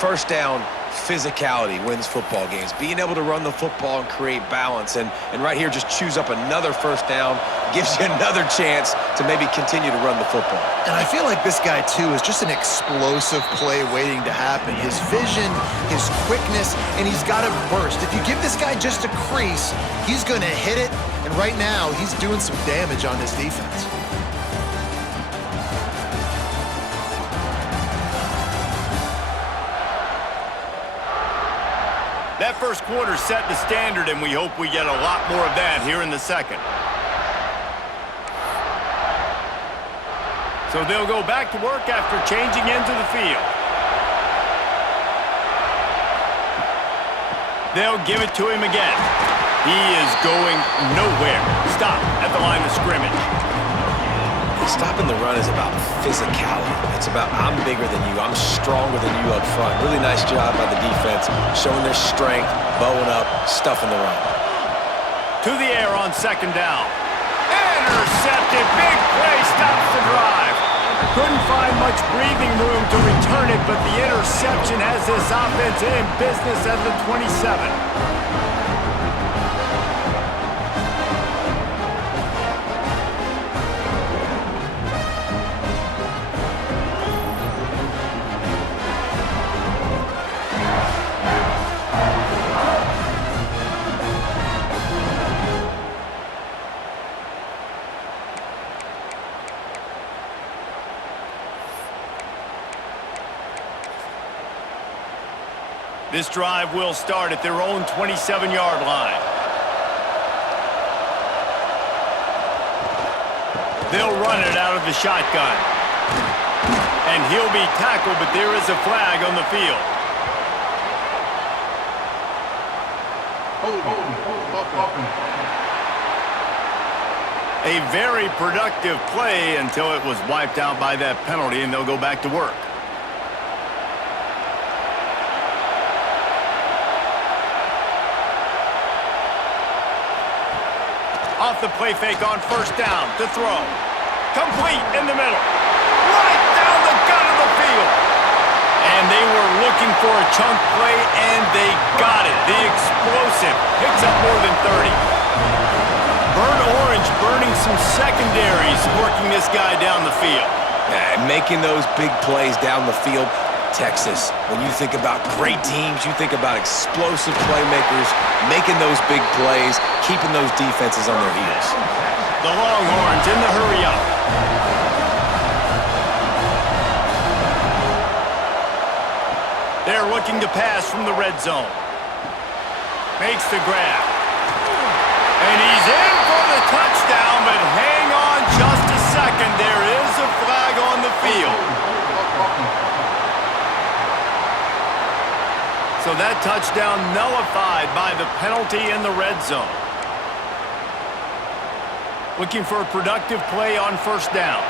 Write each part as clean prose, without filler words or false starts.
First down physicality wins football games. Being able to run the football and create balance. And right here, just choose up another first down, gives you another chance to maybe continue to run the football. And I feel like this guy, too, is just an explosive play waiting to happen. His vision, his quickness, and he's got a burst. If you give this guy just a crease, he's going to hit it. And right now, he's doing some damage on this defense. That first quarter set the standard, and we hope we get a lot more of that here in the second. So they'll go back to work after changing into the field. They'll give it to him again. He is going nowhere. Stop at the line of scrimmage. Stopping the run is about physicality. It's about I'm bigger than you, I'm stronger than you up front. Really nice job by the defense, showing their strength, bowing up, stuffing the run. To the air on second down. Intercepted, big play, stops the drive. Couldn't find much breathing room to return it, but the interception has this offense in business at the 27. This drive will start at their own 27-yard line. They'll run it out of the shotgun. And he'll be tackled, but there is a flag on the field. A very productive play until it was wiped out by that penalty, and they'll go back to work. Off the play fake on first down to throw. Complete in the middle. Right down the gut of the field. And they were looking for a chunk play, and they got it. The explosive picks up more than 30. Burnt Orange burning some secondaries, working this guy down the field. And making those big plays down the field. Texas, when you think about great teams, you think about explosive playmakers, making those big plays, keeping those defenses on their heels. The Longhorns in the hurry up. They're looking to pass from the red zone. Makes the grab. And he's in for the touchdown, but hang on just a second. There is a flag on the field. So that touchdown nullified by the penalty in the red zone. Looking for a productive play on first down.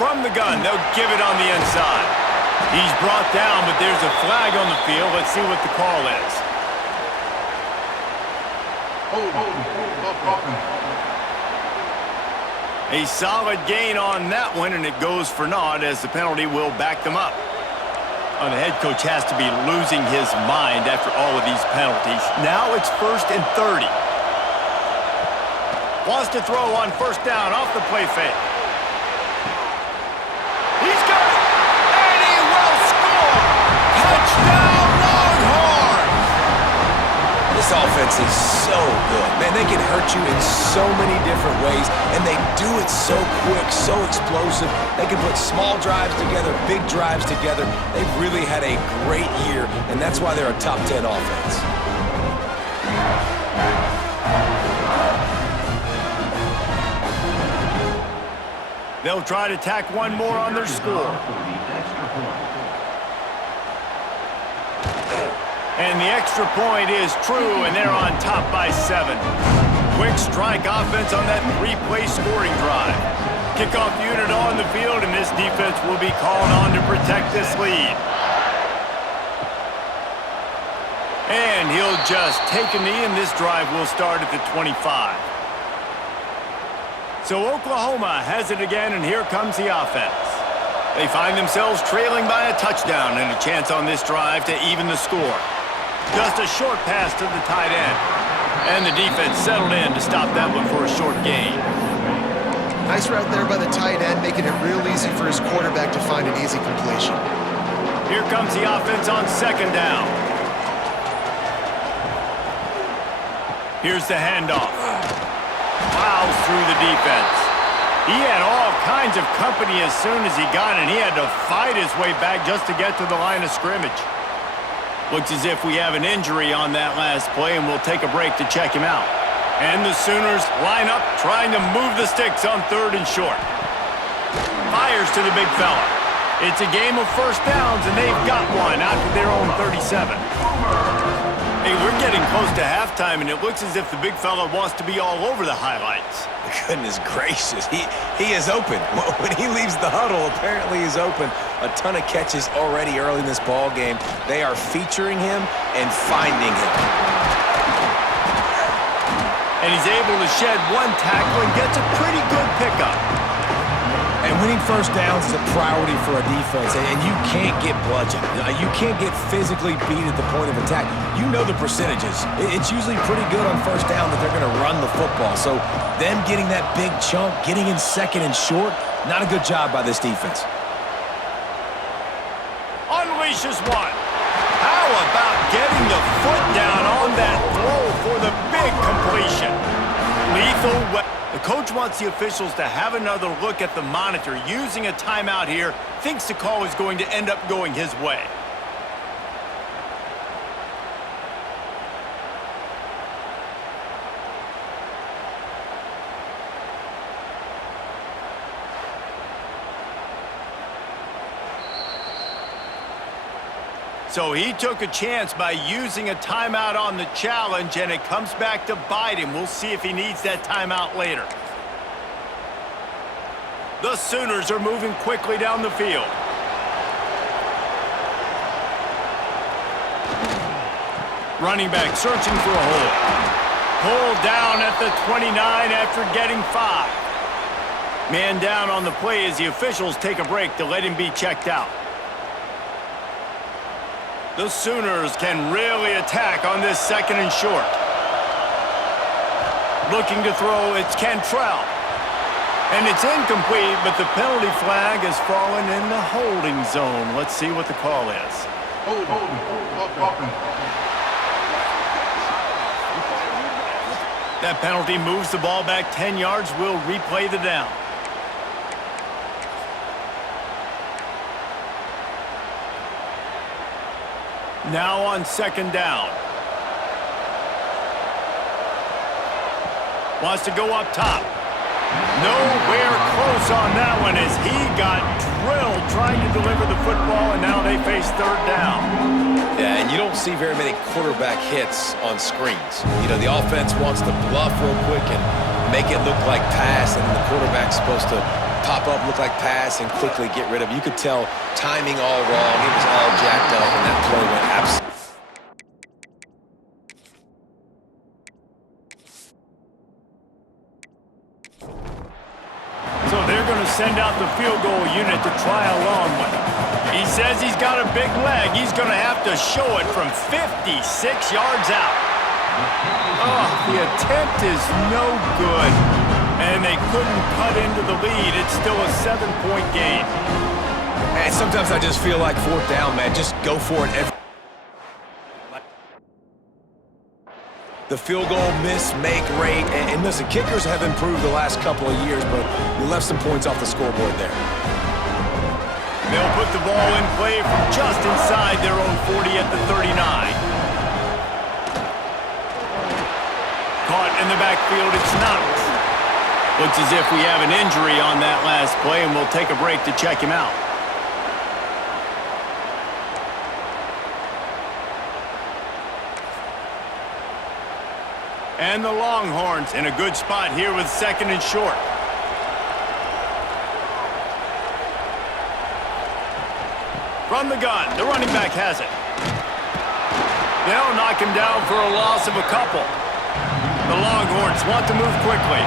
From the gun, they'll give it on the inside. He's brought down, but there's a flag on the field. Let's see what the call is. A solid gain on that one, and it goes for naught as the penalty will back them up. The head coach has to be losing his mind after all of these penalties. Now it's 1st and 30. Wants to throw on first down off the play fake. He's got it, and he will score! Touchdown, Longhorns! This offense is so good. Man, they can hurt you in so many different ways, and they do it so quick, so explosive. They can put small drives together, big drives together. They've really had a great year, and that's why they're a top 10 offense. They'll try to tack one more on their score. And the extra point is true, and they're on top by 7. Quick strike offense on that 3-play scoring drive. Kickoff unit on the field, and this defense will be called on to protect this lead. And he'll just take a knee, and this drive will start at the 25. So Oklahoma has it again, and here comes the offense. They find themselves trailing by a touchdown and a chance on this drive to even the score. Just a short pass to the tight end. And the defense settled in to stop that one for a short gain. Nice route there by the tight end, making it real easy for his quarterback to find an easy completion. Here comes the offense on second down. Here's the handoff. Plows through the defense. He had all kinds of company as soon as he got it, and he had to fight his way back just to get to the line of scrimmage. Looks as if we have an injury on that last play, and we'll take a break to check him out. And the Sooners line up, trying to move the sticks on 3rd and short. Fires to the big fella. It's a game of first downs, and they've got one out to their own 37. Hey, we're getting close to halftime, and it looks as if the big fella wants to be all over the highlights. Goodness gracious, he is open. When he leaves the huddle, apparently he's open. A ton of catches already early in this ball game. They are featuring him and finding him. And he's able to shed one tackle and gets a pretty good pickup. And winning first downs is a priority for a defense, and you can't get bludgeoned. You can't get physically beat at the point of attack. You know the percentages. It's usually pretty good on first down that they're going to run the football. So them getting that big chunk, getting in 2nd and short, not a good job by this defense. Unleashes one. How about getting the foot down on that throw for the big completion? Lethal weapon. The coach wants the officials to have another look at the monitor. Using a timeout here, thinks the call is going to end up going his way. So he took a chance by using a timeout on the challenge, and it comes back to bite him. We'll see if he needs that timeout later. The Sooners are moving quickly down the field. Running back searching for a hole. Pulled down at the 29 after getting 5. Man down on the play as the officials take a break to let him be checked out. The Sooners can really attack on this 2nd and short. Looking to throw, it's Cantrell. And it's incomplete, but the penalty flag has fallen in the holding zone. Let's see what the call is. That penalty moves the ball back 10 yards. We'll replay the down. Now on 2nd down. Wants to go up top. Nowhere close on that one as he got drilled trying to deliver the football, and now they face 3rd down. Yeah, and you don't see very many quarterback hits on screens. You know, the offense wants to bluff real quick and make it look like pass, and the quarterback's supposed to pop up, look like pass, and quickly get rid of it. You could tell timing all wrong. It was all jacked up, and that play went absolutely. So they're going to send out the field goal unit to try a long one. He says he's got a big leg. He's going to have to show it from 56 yards out. Oh, the attempt is no good. And they couldn't cut into the lead. It's still a 7-point game. And sometimes I just feel like 4th down, man. Just go for it. The field goal miss-make rate. And listen, kickers have improved the last couple of years, but you left some points off the scoreboard there. They'll put the ball in play from just inside their own 40 at the 39. Caught in the backfield, it's Knox. Looks as if we have an injury on that last play, and we'll take a break to check him out. And the Longhorns in a good spot here with 2nd and short. From the gun, the running back has it. They'll knock him down for a loss of a couple. The Longhorns want to move quickly.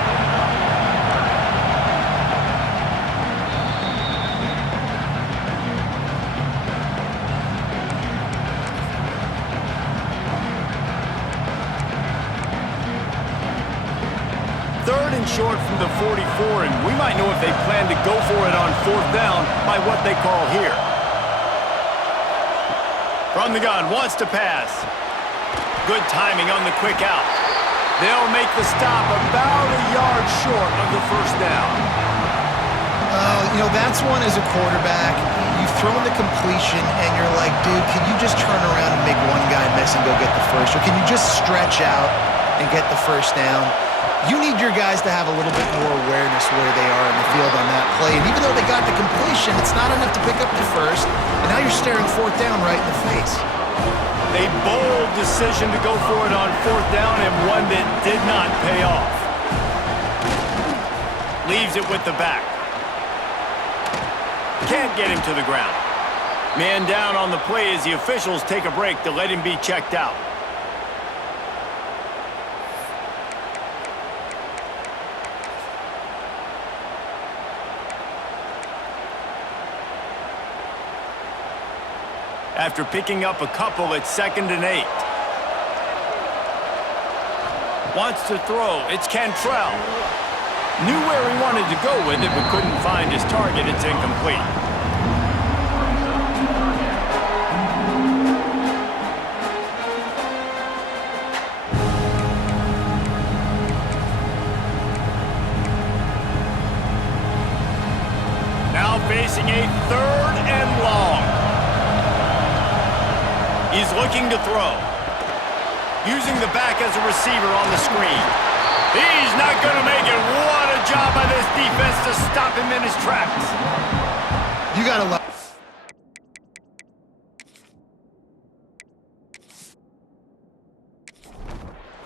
3rd and short from the 44, and we might know if they plan to go for it on 4th down by what they call here. From the gun, wants to pass. Good timing on the quick out. They'll make the stop about a yard short of the 1st down. You know, that's one as a quarterback. You've thrown the completion, and you're like, dude, can you just turn around and make one guy miss and go get the first? Or can you just stretch out and get the 1st down? You need your guys to have a little bit more awareness where they are in the field on that play. And even though they got the completion, it's not enough to pick up the 1st. And now you're staring 4th down right in the face. A bold decision to go for it on 4th down, and one that did not pay off. Leaves it with the back. Can't get him to the ground. Man down on the play as the officials take a break to let him be checked out. After picking up a couple at 2nd and 8. Wants to throw. It's Cantrell. Knew where he wanted to go with it, but couldn't find his target. It's incomplete. Now facing a 3rd and long. He's looking to throw. Using the back as a receiver on the screen. He's not going to make it. What a job by this defense to stop him in his tracks. You got to love.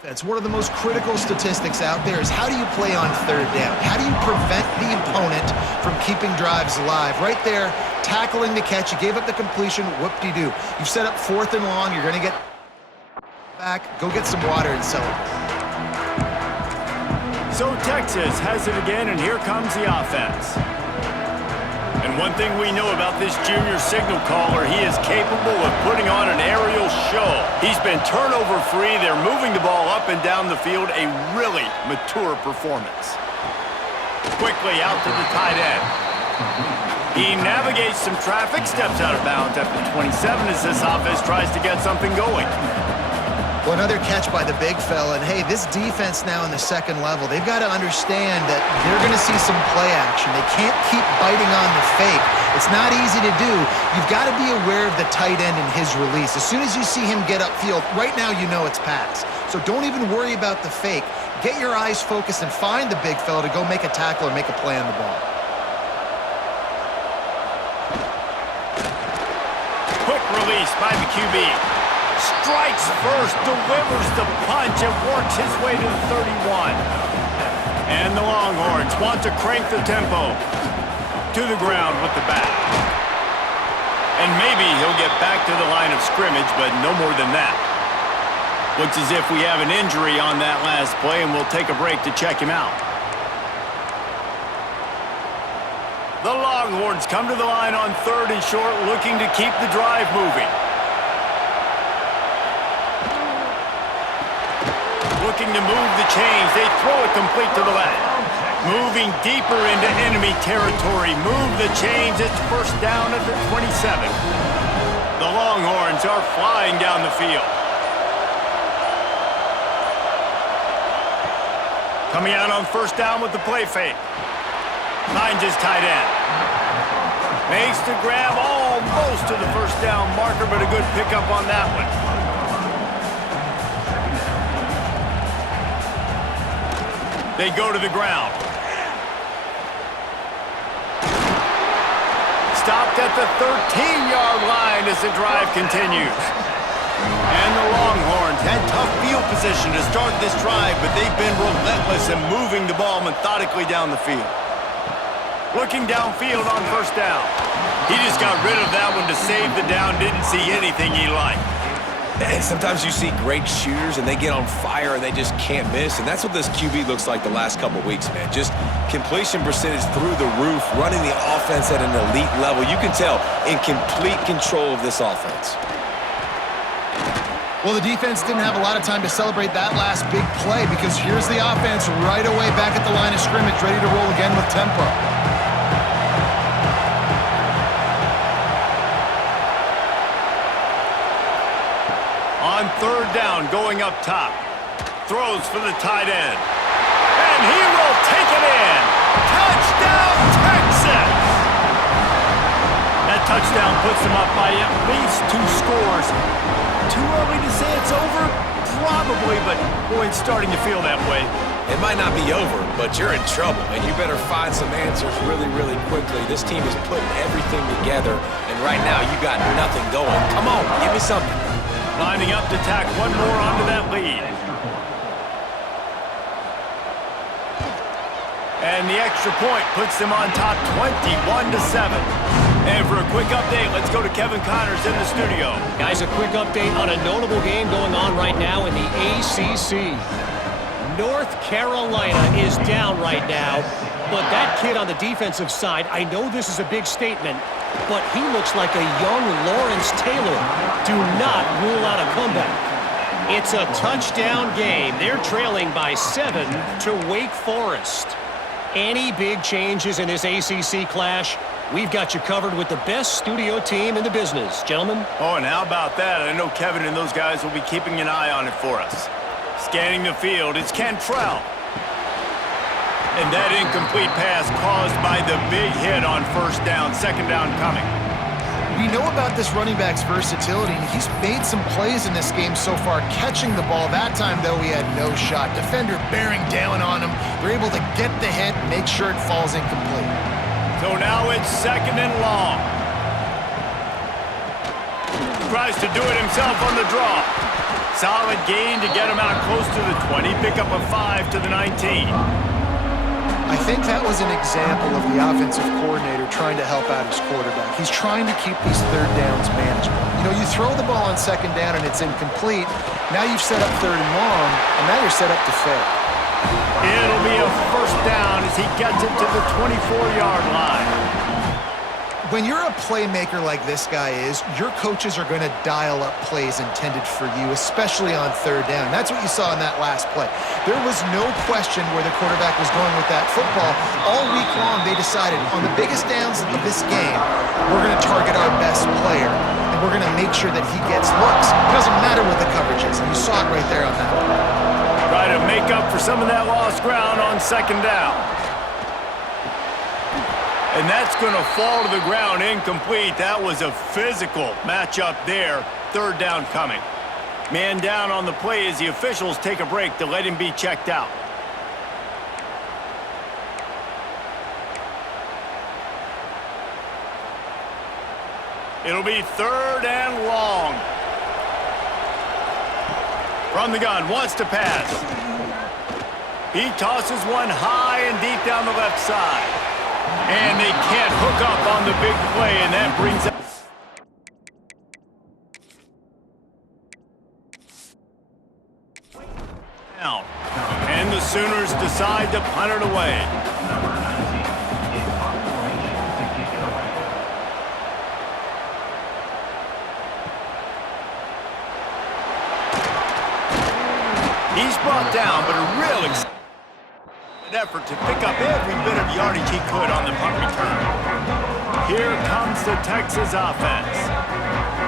That's one of the most critical statistics out there is how do you play on 3rd down? How do you prevent the opponent from keeping drives alive? Right there, tackling the catch. You gave up the completion. Whoop-de-doo. You've set up 4th and long. You're going to get back. Go get some water and celebrate. So Texas has it again, and here comes the offense. And one thing we know about this junior signal caller, he is capable of putting on an aerial show. He's been turnover-free. They're moving the ball up and down the field. A really mature performance. Quickly out to the tight end. He navigates some traffic, steps out of bounds at the 27 as this offense tries to get something going. Well, another catch by the big fella. And, hey, this defense now in the 2nd level, they've got to understand that they're going to see some play action. They can't keep biting on the fake. It's not easy to do. You've got to be aware of the tight end and his release. As soon as you see him get upfield, right now you know it's pass. So don't even worry about the fake. Get your eyes focused and find the big fella to go make a tackle or make a play on the ball. Quick release by the QB. Strikes first, delivers the punch, and works his way to the 31. And the Longhorns want to crank the tempo to the ground with the bat. And maybe he'll get back to the line of scrimmage, but no more than that. Looks as if we have an injury on that last play, and we'll take a break to check him out. The Longhorns come to the line on 3rd and short, looking to keep the drive moving. Looking to move the chains. They throw it complete to the left. Moving deeper into enemy territory. Move the chains. It's 1st down at the 27. The Longhorns are flying down the field. Coming out on 1st down with the play fake. Finds his tight end. Makes the grab almost to the 1st down marker, but a good pickup on that one. They go to the ground. Stopped at the 13-yard line as the drive continues. And the Longhorns had tough field position to start this drive, but they've been relentless in moving the ball methodically down the field. Looking downfield on 1st down. He just got rid of that one to save the down, didn't see anything he liked. And sometimes you see great shooters and they get on fire and they just can't miss. And that's what this QB looks like the last couple weeks, man. Just completion percentage through the roof, running the offense at an elite level. You can tell in complete control of this offense. Well, the defense didn't have a lot of time to celebrate that last big play because here's the offense right away back at the line of scrimmage, ready to roll again with tempo. On third down, going up top. Throws for the tight end. And he will take it in. Touchdown, Texas! That touchdown puts them up by at least 2 scores. Too early to say it's over? Probably, but boy, it's starting to feel that way. It might not be over, but you're in trouble, and you better find some answers really, really quickly. This team is putting everything together, and right now you got nothing going. Come on, give me something. Lining up to tack one more onto that lead. And the extra point puts them on top 21-7. And for a quick update, let's go to Kevin Connors in the studio. Guys, a quick update on a notable game going on right now in the ACC. North Carolina is down right now, but that kid on the defensive side, I know this is a big statement, but he looks like a young Lawrence Taylor. Do not rule out a comeback. It's a touchdown game. They're trailing by 7 to Wake Forest. Any big changes in this ACC clash? We've got you covered with the best studio team in the business, gentlemen. Oh, and how about that? I know Kevin and those guys will be keeping an eye on it for us. Scanning the field, it's Cantrell. And that incomplete pass caused by the big hit on first down, second down coming. We know about this running back's versatility, and he's made some plays in this game so far, catching the ball. That time, though, he had no shot. Defender bearing down on him. They're able to get the hit and make sure it falls incomplete. So now it's second and long. Tries to do it himself on the draw. Solid gain to get him out close to the 20. Pick up a 5 to the 19. I think that was an example of the offensive coordinator trying to help out his quarterback. He's trying to keep these third downs manageable. You know, you throw the ball on second down and it's incomplete. Now you've set up third and long, and now you're set up to fail. It'll be a first down as he gets it to the 24-yard line. When you're a playmaker like this guy is, your coaches are going to dial up plays intended for you, especially on third down. That's what you saw in that last play. There was no question where the quarterback was going with that football. All week long, they decided on the biggest downs of this game, we're going to target our best player, and we're going to make sure that he gets looks. It doesn't matter what the coverage is, and you saw it right there on that play. Try to make up for some of that lost ground on second down. And that's going to fall to the ground incomplete. That was a physical matchup there. Third down coming. Man down on the play as the officials take a break to let him be checked out. It'll be third and long. From the gun, wants to pass. He tosses one high and deep down the left side. And they can't hook up on the big play, and that brings up down. And the Sooners decide to punt it away. He's brought down, but a real effort to pick up every bit of yardage he could on the punt return. Here comes the Texas offense.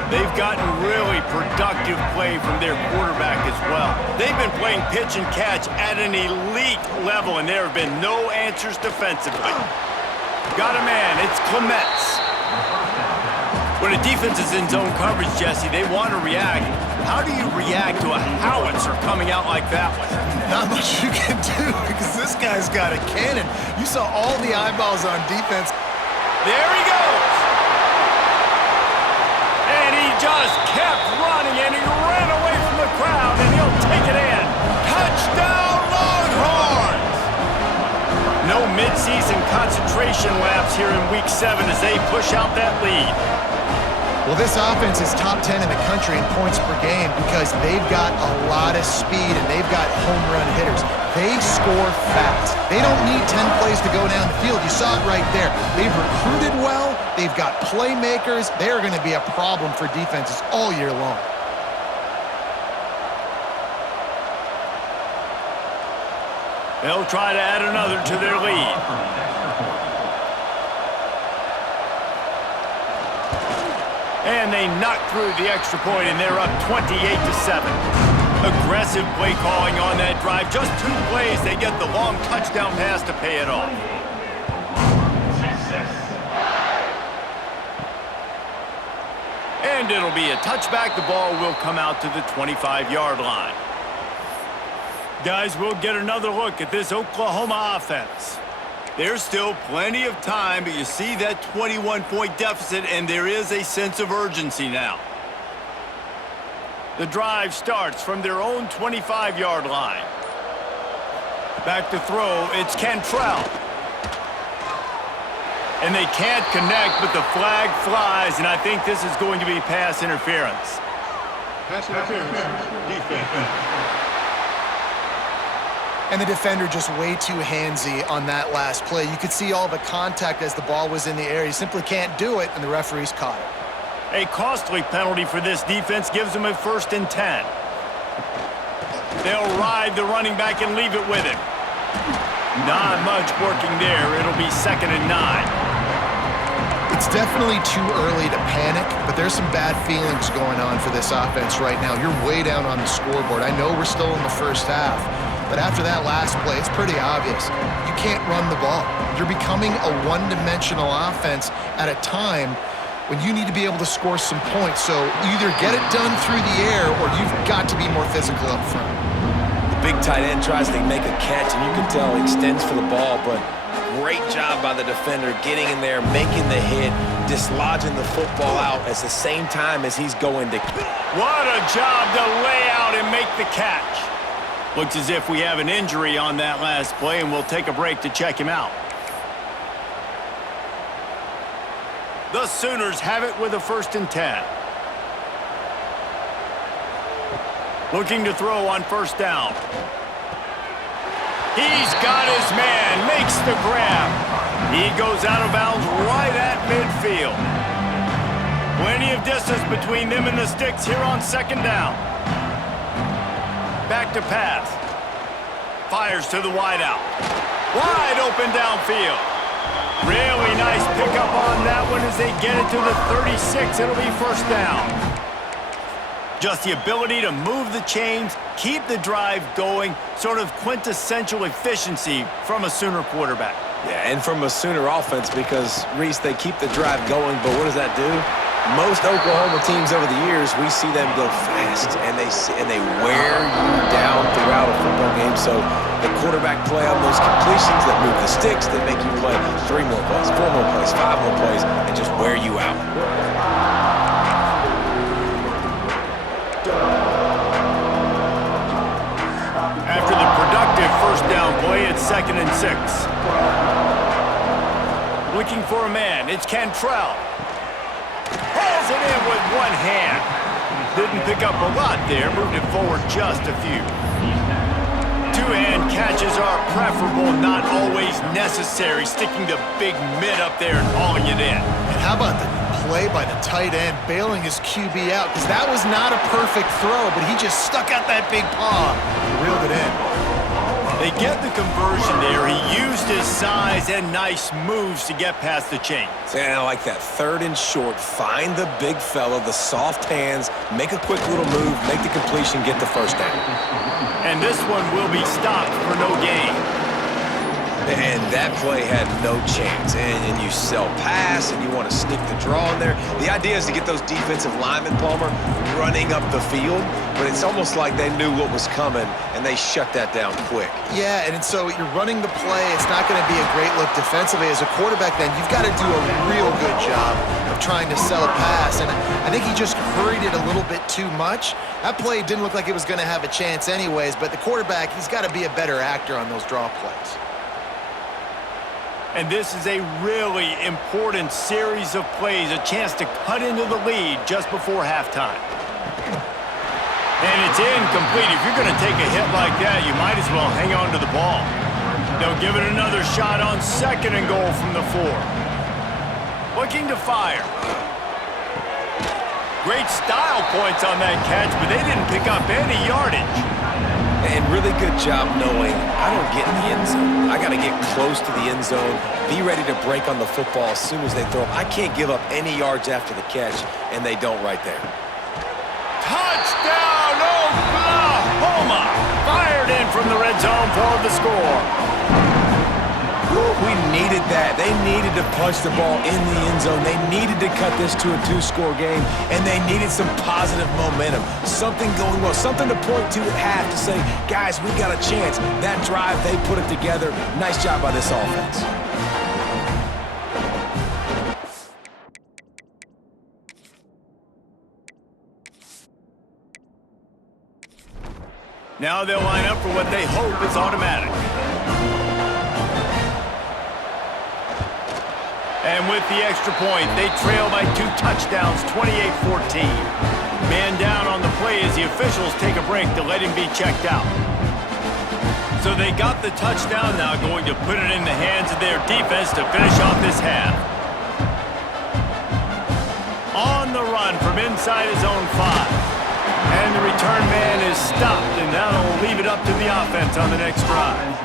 They've gotten really productive play from their quarterback as well. They've been playing pitch and catch at an elite level, and there have been no answers defensively. Got a man, it's Clements. When a defense is in zone coverage, Jesse, they want to react. How do you react to a howitzer coming out like that one? Not much you can do because this guy's got a cannon. You saw all the eyeballs on defense. There he goes. And he just kept running, and he ran away from the crowd, and he'll take it in. Touchdown, Longhorns! No midseason concentration laps here in Week 7 as they push out that lead. Well, this offense is top 10 in the country in points per game because they've got a lot of speed and they've got home run hitters. They score fast. They don't need 10 plays to go down the field. You saw it right there. They've recruited well. They've got playmakers. They are going to be a problem for defenses all year long. They'll try to add another to their lead. And they knock through the extra point, and they're up 28-7. Aggressive play calling on that drive. Just 2 plays, they get the long touchdown pass to pay it off. And it'll be a touchback. The ball will come out to the 25-yard line. Guys, we'll get another look at this Oklahoma offense. There's still plenty of time, but you see that 21-point deficit, and there is a sense of urgency now. The drive starts from their own 25-yard line. Back to throw, it's Cantrell. And they can't connect, but the flag flies, and I think this is going to be pass interference. Pass interference, defense. And the defender just way too handsy on that last play. You could see all the contact as the ball was in the air. He simply can't do it, and the referees caught it. A costly penalty for this defense gives them a 1st and 10. They'll ride the running back and leave it with him. Not much working there. It'll be 2nd and 9. It's definitely too early to panic, but there's some bad feelings going on for this offense right now. You're way down on the scoreboard. I know we're still in the first half, but after that last play, it's pretty obvious. You can't run the ball. You're becoming a one-dimensional offense at a time when you need to be able to score some points. So either get it done through the air or you've got to be more physical up front. The big tight end tries to make a catch, and you can tell he extends for the ball, but great job by the defender getting in there, making the hit, dislodging the football out at the same time as he's going to. What a job to lay out and make the catch. Looks as if we have an injury on that last play, and we'll take a break to check him out. The Sooners have it with a 1st and 10. Looking to throw on 1st down. He's got his man, makes the grab. He goes out of bounds right at midfield. Plenty of distance between them and the sticks here on 2nd down. Back to pass. Fires to the wideout. Wide open downfield. Really nice pickup on that one as they get it to the 36. It'll be 1st down. Just the ability to move the chains, keep the drive going, sort of quintessential efficiency from a Sooner quarterback. Yeah, and from a Sooner offense because, Reese, they keep the drive going, but what does that do? Most Oklahoma teams over the years, we see them go fast, and they wear you down throughout a football game. So the quarterback play on those completions that move the sticks, that make you play 3 more plays, 4 more plays, 5 more plays, and just wear you out. After the productive 1st down play, it's 2nd and 6. Looking for a man, it's Cantrell. Hauls it in with one hand. Didn't pick up a lot there, moved it forward just a few. 2-hand catches are preferable, not always necessary. Sticking the big mid up there and hauling it in. And how about the play by the tight end, bailing his QB out? Because that was not a perfect throw, but he just stuck out that big paw and reeled it in. They get the conversion there. He used his size and nice moves to get past the chains. And I like that 3rd and short. Find the big fella, the soft hands, make a quick little move, make the completion, get the 1st down. And this one will be stopped for no gain. And that play had no chance. And you sell pass, and you want to sneak the draw in there. The idea is to get those defensive linemen, Palmer, running up the field. But it's almost like they knew what was coming, and they shut that down quick. Yeah, and so you're running the play. It's not going to be a great look defensively. As a quarterback, then, you've got to do a real good job of trying to sell a pass. And I think he just hurried it a little bit too much. That play didn't look like it was going to have a chance anyways, but the quarterback, he's got to be a better actor on those draw plays. And this is a really important series of plays, a chance to cut into the lead just before halftime. And it's incomplete. If you're going to take a hit like that, you might as well hang on to the ball. They'll give it another shot on 2nd and goal from the 4. Looking to fire. Great style points on that catch, but they didn't pick up any yardage. And really good job knowing I don't get in the end zone. I got to get close to the end zone, be ready to break on the football as soon as they throw. I can't give up any yards after the catch, and they don't right there. Touchdown, Oklahoma! Fired in from the red zone for the score. We needed that. They needed to punch the ball in the end zone. They needed to cut this to a 2-score game, and they needed some positive momentum, something going well, something to point to at half to say, guys, we got a chance. That drive, they put it together. Nice job by this offense. Now they'll line up for what they hope is automatic. And with the extra point, they trail by 2 touchdowns, 28-14. Man down on the play as the officials take a break to let him be checked out. So they got the touchdown, now going to put it in the hands of their defense to finish off this half. On the run from inside his own 5. And the return man is stopped, and that'll leave it up to the offense on the next drive.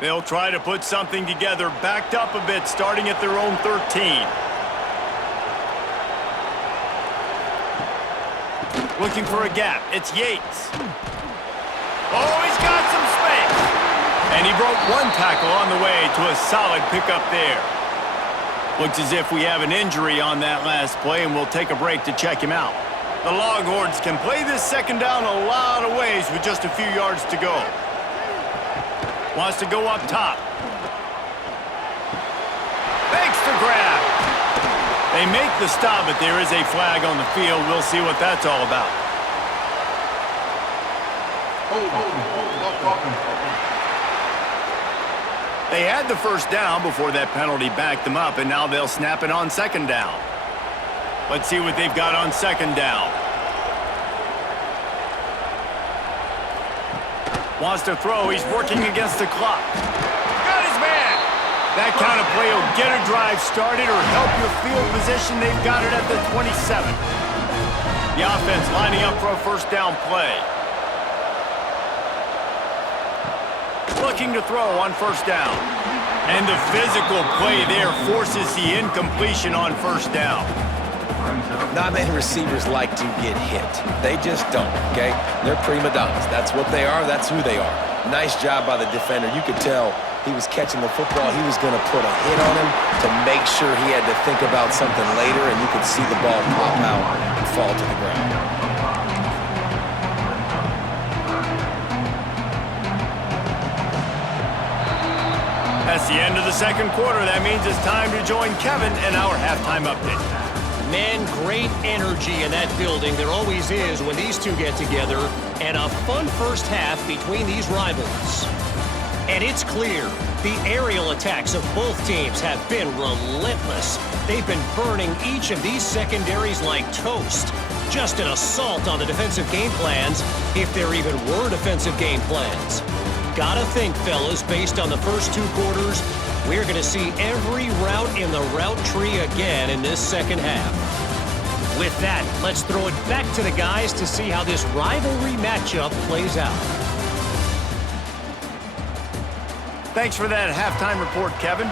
They'll try to put something together, backed up a bit, starting at their own 13. Looking for a gap. It's Yates. Oh, he's got some space. And he broke one tackle on the way to a solid pickup there. Looks as if we have an injury on that last play, and we'll take a break to check him out. The Longhorns can play this second down a lot of ways with just a few yards to go. Wants to go up top. Makes the grab. They make the stop, but there is a flag on the field. We'll see what that's all about. They had the first down before that penalty backed them up, and now they'll snap it on second down. Let's see what they've got on second down. Wants to throw. He's working against the clock. Got his man. That kind of play will get a drive started or help your field position. They've got it at the 27. The offense lining up for a first down play. Looking to throw on first down. And the physical play there forces the incompletion on first down. Not many receivers like to get hit. They just don't, okay? They're prima donnas. That's what they are. That's who they are. Nice job by the defender. You could tell he was catching the football. He was going to put a hit on him to make sure he had to think about something later, and you could see the ball pop out and fall to the ground. That's the end of the second quarter. That means it's time to join Kevin in our halftime update. Man, great energy in that building. There always is when these two get together. And a fun first half between these rivals. And it's clear, the aerial attacks of both teams have been relentless. They've been burning each of these secondaries like toast. Just an assault on the defensive game plans, if there even were defensive game plans. Gotta think, fellas, based on the first 2 quarters, we're going to see every route in the route tree again in this second half. With that, let's throw it back to the guys to see how this rivalry matchup plays out. Thanks for that halftime report, Kevin.